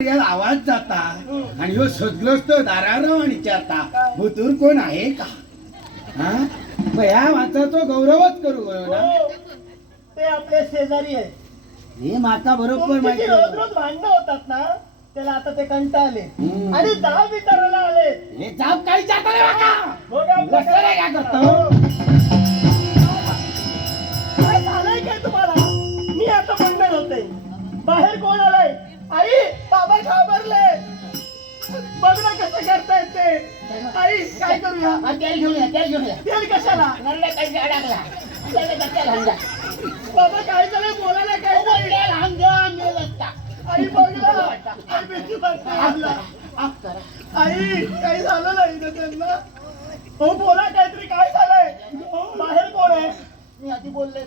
आवाज जाता आणि ह्यो सदग्रस्त दाराराव आणि चाता भुतूर कोण आहे का? हा ह्या वाचाचो गौरवच करू ना. ते आपले शेजारी आहे. हे माता बरोबर माहिती रोज रोज भांडणं होतात ना, त्याला आता ते कंटाळले आणि जाब विचारायला आले. हे जाब काही जाता रे बघा काय करतो? काय झालंय काय तुम्हाला? मी आता भांडण होते. बाहेर कोण आलाय? आई बाबा घाबरले. बघ ना कसं करतायत ते. आई काय करूया? तेल घेऊन या, तेल घेऊन या. तेल कशाला? नरडे काही अडकला. बाबा काय झालंय? बोलायला काय नाही. आई बघला. आई भीती वाटते मला. आई काही झालं नाही ना त्यांना? हो बोला काहीतरी. काय झालंय? बाहेर कोण आहे? मी आधी बोलले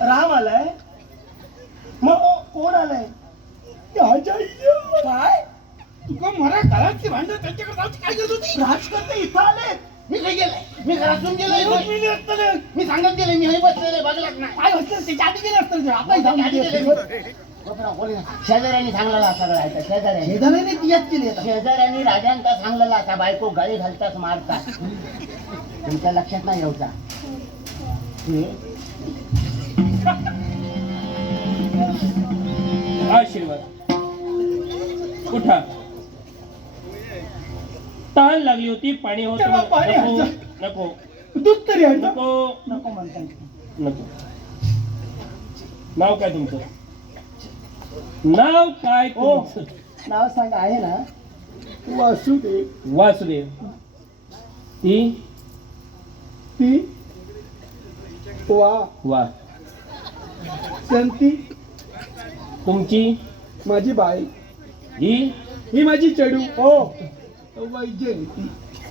राम आलाय. मग कोण आलाय? काय तुका मला घरातली भांडण त्यांच्याकडे जाऊची काय करत होती? राजकर्ते इथं आले. मी काय गेलाय? मी घरातून गेलोय. मी सांगत गेले मी हे बसलेले बघलाच नाही. काय होतं त्याच्या आधी गेले असतं. आता शेजाऱ्यांनी सांगलेला सगळं आहे. शेजाऱ्यांनी शेजाऱ्याने तियात केली आता. शेजाऱ्यांनी राजांचा सांगलेला असा बायको गाडी घालतात मारतात. तुमच्या लक्षात नाही येऊचा. आशीर्वाद उठा. तहान लागली होती. पाणी होत तेव्हा पाणी नको आणजा. नको दूध तरी आहे. नको नको म्हणताय. नको. नाव काय तुमचं? नाव काय तुमचं? नाव सांगा. आहे ना वासुदेव. वासुदेव. ती ती वा वा. संती तुमची माझी बाई. ही माझी चडू. हो वैजयंती.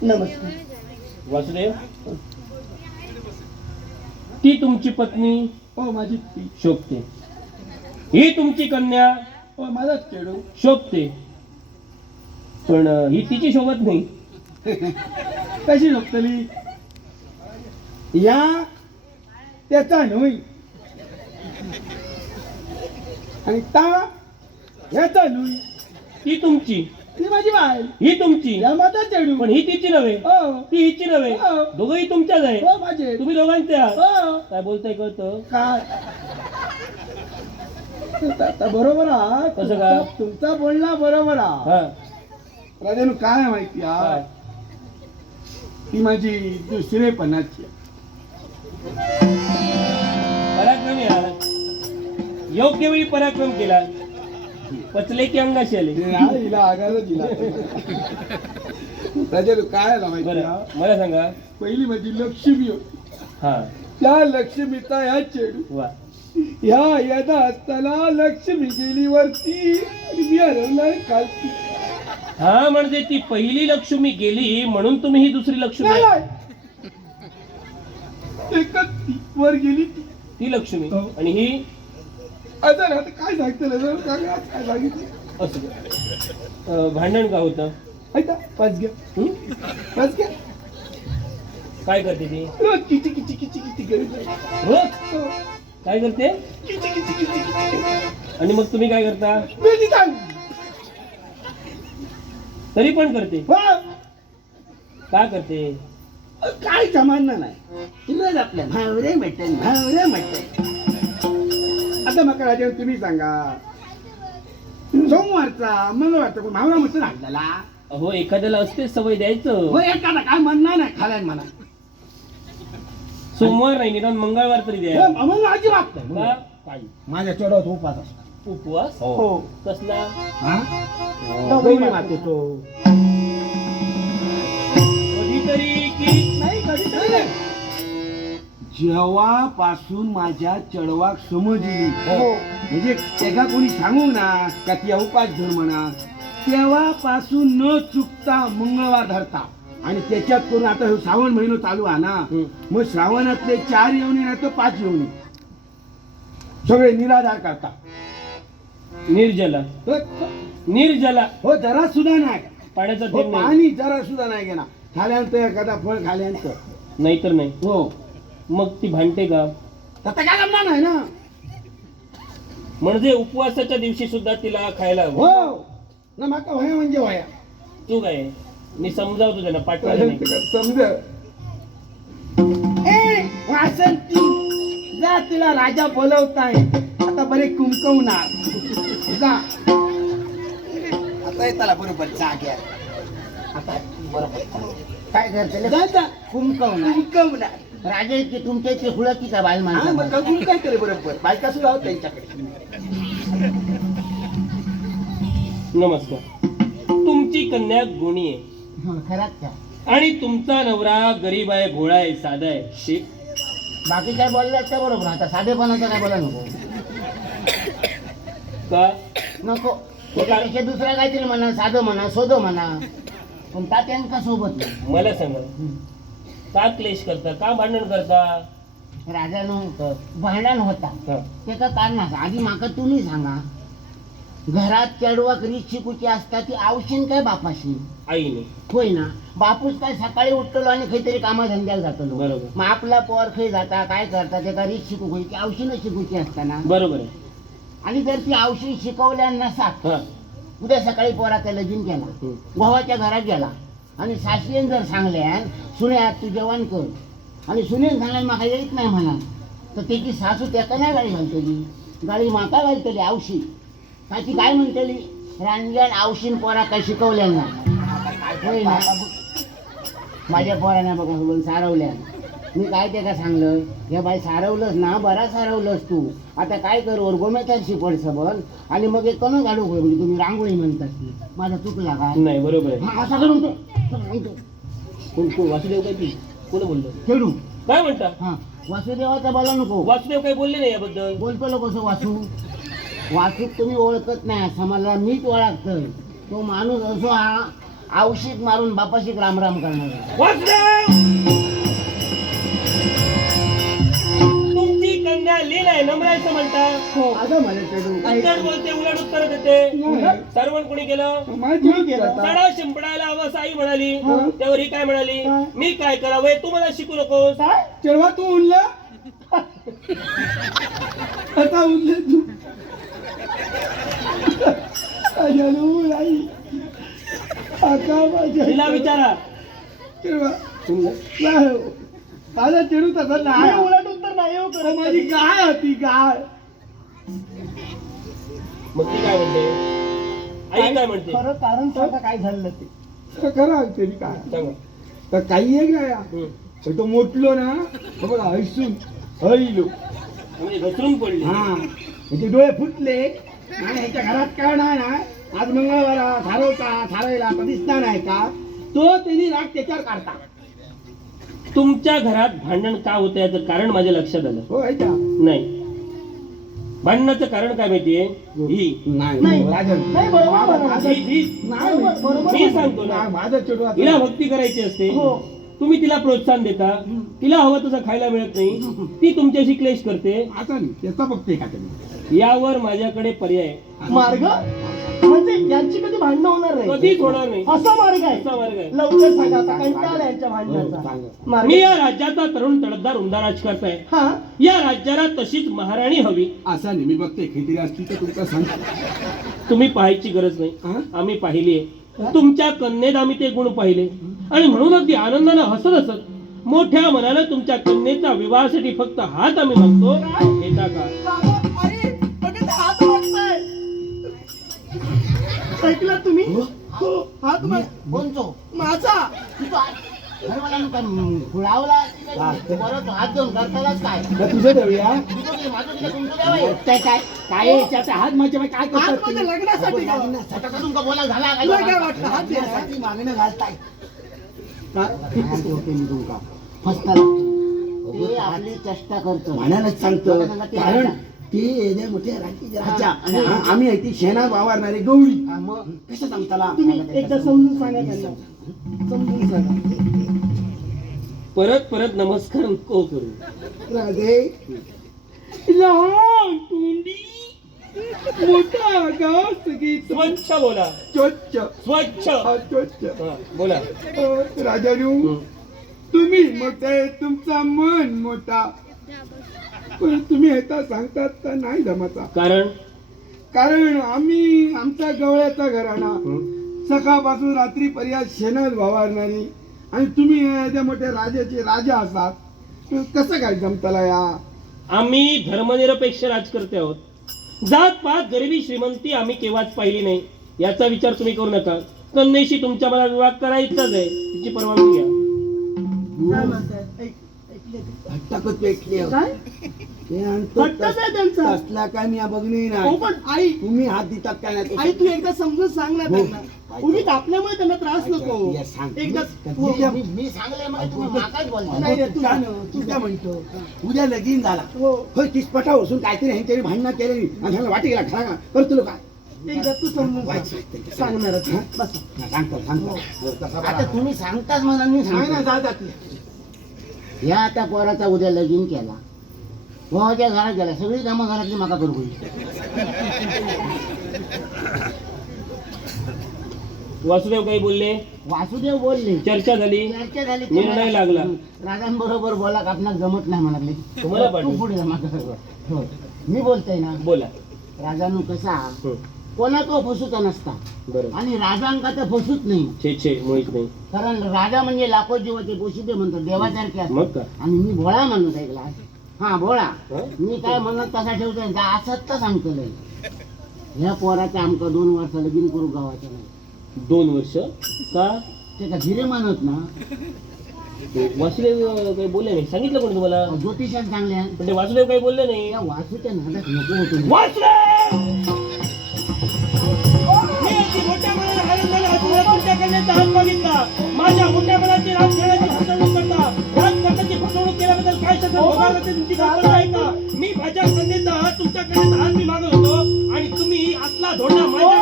नमस्कार. वासुदेव. ती तुमची पत्नी हो माझी ती. शोभते. ही तुमची कन्या हो माझा चडू. शोभते. पण ही तिची शोभत नाही. कशी झोपतली? या त्याचा नोई आणि ता ह्याचा नोई. ती तुमची. ती माझी बाई. ही तुमची. या माझा चडू. पण ही तिची नव्हे. हो ती हिची नव्हे. हो. दोघंही तुमच्याच आहे. हो माझे. तुम्ही दोघांचे आहात. हो काय बोलताय कळतं? काय आता बरोबर आहात. कसं काय? तुमचा बोलणं बरोबर आहात. हा राजानु काय माहिती आहे? काय? ती माझी दुसरेपणाची. पराक्रमी आहात. योग्य वेळी पराक्रम केला. पचले की अंगाशी आले. हिला आगायला दिला. राजानु काय आला माहिती बरं आहे? मला सांगा. पहिली माझी लक्ष्मी होती. हा त्या लक्ष्मीचा ह्या चेडू. वा. ह्या यदा असताना लक्ष्मी गेली वरती आणि मी हरवलाय खालती. हा म्हणजे ती पहिली लक्ष्मी गेली म्हणून तुम्ही ही दुसरी लक्ष्मी. नाही, नाही. एकच ती वर गेली ती. ती लक्ष्मी हो. आणि ही आता काय सांगतं काय सांगितलं? असं भांडण का होतं? ऐका पाच घ्या. हं? पाच घ्या. काय करते ती रोज किची किची किची किची करीत आहे. रोज? हो. काय करते? किची किची किची किची. आणि मग तुम्ही काय करता? मी ती सांग. तरी पण करते. हो. का करते? काय जमाना नाही. रोज आपल्या भावरे मटन भावरे मटन. आता मग राजा तुम्ही सांगा. सोमवारचा मंगळवारचा कोण भावरा मटन आणलेला? अहो एखाद्याला असते सवय द्यायचं. हो एखादा काय म्हणणार नाही खालाय मला. सोमवार नाही निदान मंगळवार तरी द्या. मग अजिबात का? नाही. काही माझ्या चढवत उपास असतात. उपवास हो. कसला? गौरी मातेतो. कधीतरी की नाही कधीतरी. जेव्हापासून माझ्या चढवाक समजली म्हणजे एका कोणी सांगू ना का ती उपास धर म्हणा तेव्हापासून न चुकता मंगळवार धरता. आणि त्याच्यात करून आता हे श्रावण महिना चालू आहे ना. मग श्रावणातले 4 येवणी नाही तर 5 येवणी सगळे निराधार करता. निर्जला. निर्जला. हो जरा सुद्धा नाही. पाण्याचा हो, थेंब नाही. पाणी जरा सुद्धा नाही घेणार. खाल्यानंतर एखादा फळ खाल्यानंतर. नाहीतर नाही. हो मग ती भांडते का? आता काय करणार नाही ना. म्हणजे उपवासाच्या दिवशी सुद्धा तिला खायला हवं. हो ना माका वया म्हणजे वया तू काय मी समजावतो त्यांना पाठवायला नाही. समज वासंती जा तुला राजा बोलवताय आता बरे कुंकवणार जा आता येताला बरोबर जाग्या आता बरोबर काय करते जा जा कुंकवणार कुंकवणार राजा इतके तुमच्या इतके हुळकी का बाल हा माणसं मग करून काय करे बरोबर बायका सुद्धा आहोत त्यांच्याकडे नमस्कार. तुमची कन्या गुणी आहे खराच का आणि तुमचा नवरा गरीब आहे, भोळा आहे, साधा आहे. शेत बाकी काय बोललात त्या बरोबर आता साधेपणाचं काय बोला नको का नको त्याच्यापेक्षा दुसरा काहीतरी म्हणा साधं म्हणा सोदं म्हणा पण तात्यांका सोबत नाही मला सांगा का क्लेश करता, का भांडण करता? राजानं भांडण होता हा. त्याचं कारण असं आधी माका तुम्ही सांगा घरात चढवाक रीत शिकूची असता ती आवशीन काय बापाशी आईने होय ना बापूस काय सकाळी उठलो आणि काहीतरी कामाधंद्याला जातलो बरोबर. मग आपला पोर खै जाता काय करता त्याचा रीत शिकू होई ती आवशीनं शिकूची असताना बरोबर आहे. आणि जर ती आवशी शिकवल्या नसात हा. उद्या सकाळी पोराचा लगीन केला हम्म. भावाच्या घरात गेला आणि सासरीन जर सांगल्यान सुन्या तू जेवण कर आणि सुनेन सांगल्यान माका येत नाही म्हणा तर त्याची सासू त्याका नाही गाडी घालतली गाडी माका घालतली आवशी त्याची काय म्हणतली रांजण आवशीन पोरा काय शिकवल्या ना होय ना माझ्या पोराने बघा बोल सारवल्या मी काय ते का सांगलं हे बाई सारवलंस ना बरा सारवलंस तू आता काय कर गोमेचार शिकवड सबल आणि मग एक कमी काढू होय म्हणजे तुम्ही रांगोळी म्हणतात ती माझा चुकला का नाही बरोबर आहे. हा, असा करून तो कोण कोण वासुदेव काय ती कोण बोललं खेळू काय म्हणता? हा वासुदेवाचा बोला नको वासुदेव काही बोलले नाही याबद्दल. बोलतो लोक कसं वासूक तुम्ही ओळखत नाही असं मला मीच ओळखतोय तो माणूस असो हा औषध मारून बापाशी रामराम करणार वासुदेव तुमची कन्या लीन आहे नम्र आहे असं म्हणता. आता मला चढू उत्तर बोलते उलट उत्तर देते. नाही. सर्वण कोणी केलं? माझी केला सडा शिंपडायला हवं आई म्हणाली. त्यावर ही काय म्हणाली? मी काय करावं तू मला शिकू नकोस. चढवा तू उरला आता उरले तू अजून आई आता माझ्या तिला विचारा. चढवा नाही माझा चेडू तसा नाही उलट उत्तर नाही हो करत. माझी गाय होती गाय मग ती काय म्हणते? आई काय म्हणते? खरं कारण सांगा काय झालं ते खरं तरी काय सांगा. तर काही एक नाही हम्म. तर तो मोठलो ना तो बघा हैसून हळीलो म्हणजे घसरून पडली. हा त्याचे डोळे फुटले आणि ह्याच्या घरात काय नाही ना आज मंगळवार थारवता थारायला आता दिसणार नाही का तो त्यांनी राग त्याच्यावर काढता तुमच्या घरात भांडण का होत याचं कारण माझ्या लक्षात आलं. हो ऐका नाही भांडणाचं कारण काय माहितीये? ही नाही राजन नाही, बरोबर, बरोबर. ही- नाही मी सांगतो ना. माझा चेडू आता- हिला भक्ती करायची असते. हो. तुम्ही तिला प्रोत्साहन देता. तिला हवं तसं खायला मिळत नाही. ती तुमच्याशी क्लेश करते. आता नाही त्याचा फक्त एका त्यांनी यावर माझ्याकडे पर्याय आहे. मार्ग म्हणजे यांची कधी भांडणं होणार नाही कधीच होणार नाही. असा मार्ग आहे असा मार्ग आहे. लवकर सांगा आता कंटाळा यांच्या हो, भांडणाचा सांगा. मार्ग मी या राज्याचा तरुण तडफदार उमदा राजकारता आहे. हा या राज्याला तशीच महाराणी हवी. असा नाही मी बघते खिचडी असती तर तुमचा सांगतो तुम्ही पाहायची गरज नाही. हा? आम्ही पाहिली आहे. तुमच्या कन्येत आम्ही ते गुण पाहिले आणि म्हणून अगदी आनंदानं हसत हसत मोठ्या मनानं तुमच्या कन्येचा विवाहासाठी फक्त हात आम्ही मागतो. येता का? ऐकला तुम्ही हो. हात कोणतो माझा फुलावला परत हात देऊन करतालाच काय का तुझं देऊया माझं तिला तुमचं द्यावं काय काय काय याच्यात हात माझ्या बाई काय करतात ते? लग्नासाठी स्वतःचा तुमचा बोला झाला काय वाटलं हात देण्यासाठी मागणं घालताय का? तुमका फसता लागतो ते आपली चेष्टा करतो मनानच सांगतो कारण ते येण्या मोठ्या राजा आम्ही आहे ती शेणा वावरणारे गवळी मग कसं सांगताला तुम्ही एकदा समजून सांगा त्यांना समजून सांगा परत परत नमस्कार नको करू. राधे लहान तोंडी मोठा गाव सगळी स्वच्छ बोला. स्वच्छ स्वच्छ. स्वच्छ हा, बोला. राजानू तुम्ही मोठे तुमचा मन मोठा पण तुम्ही ह्याचा सांगतात तर नाही जमाचा कारण कारण आम्ही आमचा गवळ्याचा घराणा सकाळपासून रात्रीपर्यंत शेणात वावरणारी आणि तुम्ही एवढ्या मोठ्या राजाचे राजा असात कसं काय जमताला या आम्ही धर्मनिरपेक्ष राजकर्ते आहोत. जात पात गरिबी श्रीमंती आम्ही केव्हाच पाहिली नाही. याचा विचार तुम्ही करू नका. कन्येशी तुमच्या मला विवाह करायचाच आहे, तिची परवानगी घ्या. काय म्हणताय? हट्टाकच पेटले काय? हट्टच आहे त्यांचा. असला काय मी बघणे हो नाही पण आई तुम्ही हात देतात काय नाही आई तू एकदा समजून सांग ना त्यांना. उगीच आपल्यामुळे त्यांना त्रास नको. या, सांग. एकदा मी सांगले मग तुम्ही माकाच बोलता. नाही रे, तू तू काय म्हणतो उद्या लगीन झाला हो. होय तीच पटा बसून काहीतरी ह्यांच्यानी भांडणं केली आणि ह्याला वाटी गेला खरा करतो लोक एकदा तू समजून सांग. सांगणार बस सांगतो सांगतो आता तुम्ही सांगताच म्हणा मी सांग ना सांगतो. जातात या आता पोराचा उद्या लगीन केला, भावाच्या घरात गेला, सगळी कामं घरातली माका करू होईल. वासुदेव काही बोलले, वासुदेव बोलले, चर्चा झाली, चर्चा झाली, निर्णय लागला. राजांबरोबर बोला आपणास जमत नाही म्हणाले. तुम्हाला तू पाठवू. पुढे जा माझ्याबरोबर. हो. मी बोलतोय ना बोला. राजानु कसा कोणा तो फसूचा नसता बरं. आणि राजांका तर फसूच नाही. छे मुळीच नाही. कारण राजा म्हणजे लाखो जीवाचे पोशिदे म्हणतात देवासारखे असतात. मग का आणि मी भोळा माणूस ऐकला. हा भोळा. हं? मी काय म्हणत तसा ठेवतोय असंच तर सांगतो ह्या पोराचं आमका 2 वर्ष लगीन करू गावाच्या नाही. 2 वर्ष का? ते का धीरे म्हणत ना. वासुदेव काही बोलले नाही. सांगितलं कोणी तुम्हाला? ज्योतिषात चांगले आहे. पण ते वासुदेव काही बोलले नाही. या वासूच्या नादात नको होतो. वासुदेव! मी अगदी मोठ्या मनाने आनंदाने हसून तुमच्या कन्याचा हात मागितला. माझ्या मोठ्या मनाची राजकारणाची फसवणूक करता, राजकारणाची फसवणूक केल्याबद्दल काय शासन भोगावं लागते तुमची कल्पना आहे का? मी माझ्या कन्येचा हात तुमच्या कन्येचा हात मी मागत होतो आणि तुम्ही असला धोंडा माझ्या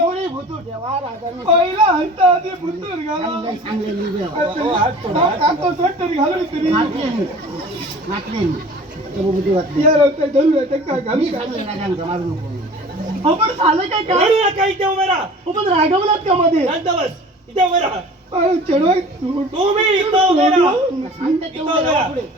थोडी भूतू ठेवा राजाने. पहिला हट्टा आधी बुद्धर घाला चांगलं सांगले मी देवा. काको स्वेटर घालून तरी घातले मी. घातले मी. ते भूती घातली. या रस्त्यात धरूया ते काय घालू मी सांगले राजांका मारू नको. आपण झालं काय काय? रडू नका, इथे उभे राहा. आपण रागवलात का मध्ये? शांत बस. इथे उभे राहा. अरे चढवाय तुम्ही इथं उभे राहा. सांगते इथं तेवढं उभे राहा. पुढे.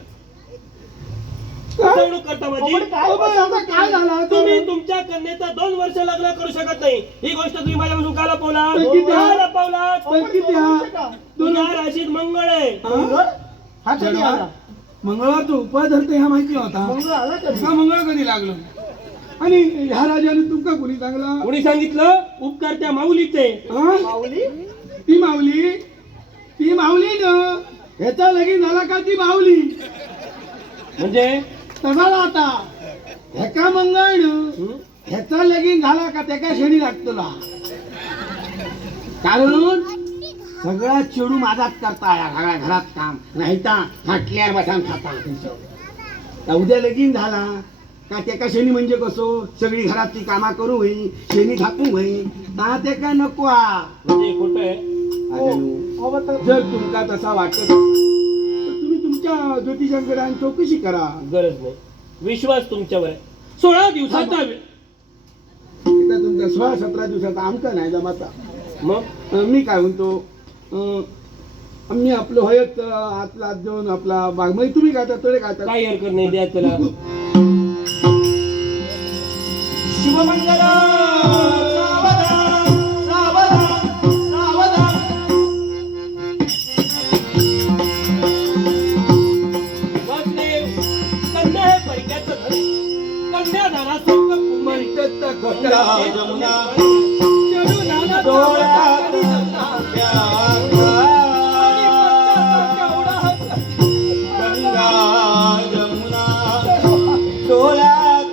फसवणूक करता माझी. आपण काय काय झालं? तुम्ही तुमच्या कन्येचा 2 वर्ष लग्न करू शकत नाही. ही गोष्ट तुम्ही माझ्यापासून का लपवलात? पण किती? का लपवलात? पण किती हा? तुझ्या राशीत मंगळ आहे. हा कधी आला? मंगळवार तो उपाय धरते ह्या माहिती होता मंगळ आला कधी? का मंगळ कधी लागलो आणि ह्या राजाने तुमका कोणी चांगला कोणी सांगितलं? उपकार त्या माऊलीचे. हा? माऊली? ती माऊली न ह्याचा लगीन झाला का ती माऊली म्हणजे तसा आता ह्याका मंगळ न ह्याचा लगीन झाला का त्याका शनी लागतो कारण सगळा चेडू माझाच करता या सगळ्या घरात काम नाही तर फाटल्यावर बसान खाता तर उद्या लगीन झाला का त्याका शनी म्हणजे कसो सगळी घरातली कामा करू होई शनी थापू होई ता त्याका नको म्हणजे खोटं आहे. जर तुमका तसा वाटत असेल, तर तुम्ही तुमच्या ज्योतिषांकडे आणि चौकशी करा गरज नाही. विश्वास तुमच्यावर आहे. 16 दिवसाचा वेळ. एकदा तुमच्या 16-17 दिवसाचा आमका नाही जमाता मग मी काय म्हणतो आम्ही आपलं होयत आतला आत देऊन आपला बाग म्हणजे तुम्ही काय तळे काय काही हरकत नाही. द्या त्याला. शिवमंगल सावधान सावधान सावधान वासुदेव, कन्या हे परक्याचं घर आहे. कन्यादानासारखं पुण्य आहे. म्हणतात घोटा जमुना चढू नाना डोळ्यात गंगा जमुना डोळ्यात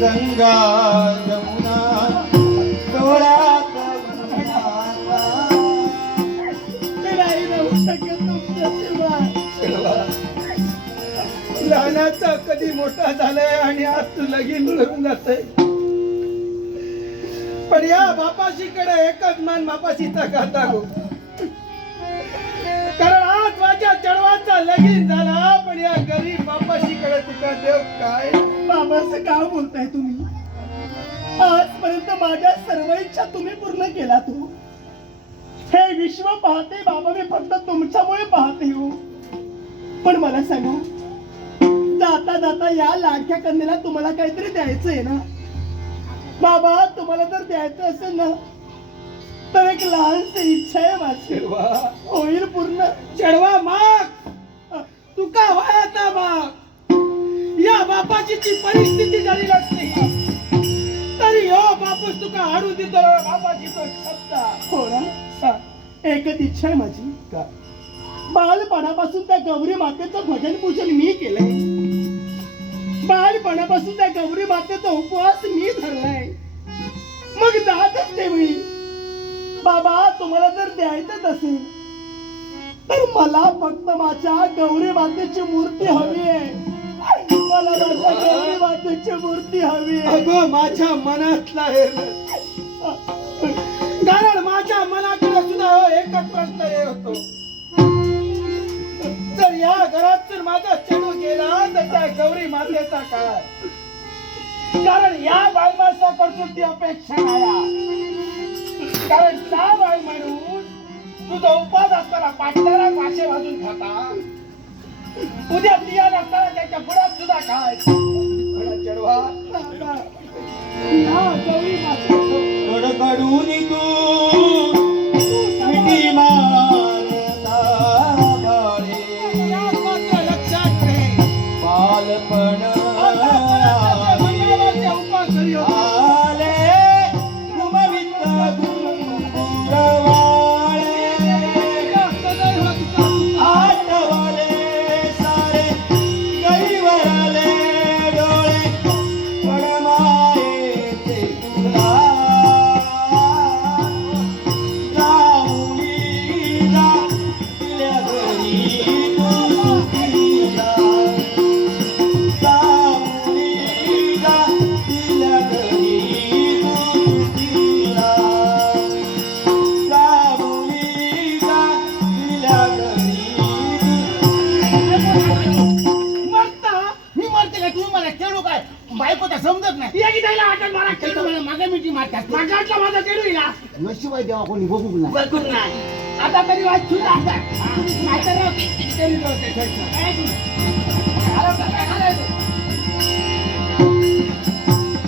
गंगा जमुना डोळ्यात लहानाचा कधी मोठा झालाय आणि आज तू लगीन करून जातय पण या बापाशीकडे एकच मान बापाशीचा खाता गो. कारण आज माझ्या चढवाचा लगीन झाला, पण या गरीब बापाशीकडे तुका देव काय. बाबा असं का बोलताय तुम्ही? आजपर्यंत माझ्या सर्व इच्छा तुम्ही पूर्ण केला तू. हे विश्व पाहते बाबा, मी फक्त तुमच्यामुळे पाहते हो. पण मला सांगा, जाता जाता या लाडक्या कन्येला तुम्हाला काहीतरी द्यायचंय ना बाबा? तुम्हाला जर द्यायचं असेल ना तर एक लहानशी इच्छा आहे माझी, होईल पूर्ण. चढवा माग, तुका वयाचा माग. या बापाची ती परिस्थिती झाली नसती तरी हो बापूस तुका हाडून देतो. बापाची तो शब्द हो ना? एकच इच्छा आहे माझी. बालपणापासून त्या गौरी मातेचं भजन पूजन मी केलंय. बालपणापासून त्या गौरी मातेचा उपवास मी धरलाय. मग जातच देवी बाबा, तुम्हाला जर द्यायचंच असेल तर मला फक्त माझ्या गौरी मातेची मूर्ती हवी आहे. मला माझ्या गौरी मातेची मूर्ती हवी आहे. अगो माझ्या मनातला हे, कारण माझ्या मनाकडे सुद्धा हो एकच प्रश्न हे होतो. जर या घरातून माझा चेडू गेला तर त्या गौरी मातेचा काय? कारण या बायमाणसाकडून ती अपेक्षा नाही. कारण त्या बाई माणूस तुझा उपास असताना पाटणारा मासे भाजून खाता, उद्या तिया नसताना त्याच्या पुढ्यात सुद्धा काय. चढवा या गौरी मातेचं कडकडून तू मिठी मारता बाळे, लक्षात ठेव. बालपण उपास करी हो. आले घुमवित घुंगुरवाळे, आठवले सारे गरीवरले डोळे, पडमायेचे तुला जाऊनी जा दिल्या घरी तू सुखीला, जाऊनी जा दिल्या घरी तू सुखीला, जाऊनी जा दिल्या घरी मरता मी मरते का? तुम्ही मला खेळू काय? बायको तर समजत नाही. या की त्याला आठवण मारा ते तर मला मागे मिठी मारतात. मागातला माझा चेडू येईल. नशीब आहे तेव्हा कोणी बघू नाही. बघून नाही. आता तरी वाच सुद्धा आता. नाहीतर राव किती तरी राव ते. काय तू? आला का? काय करायचं?